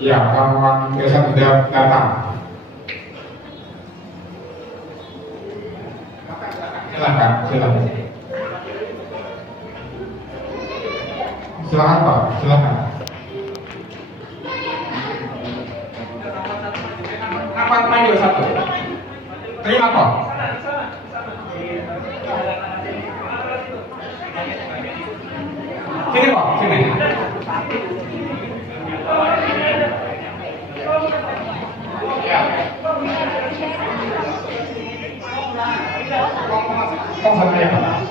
Ya, kawan biasa sudah datang. Silakan, silakan. Silakan Pak, silakan. Kapan main satu? Terima kok. Sini kok, sini. Oh, sana ya.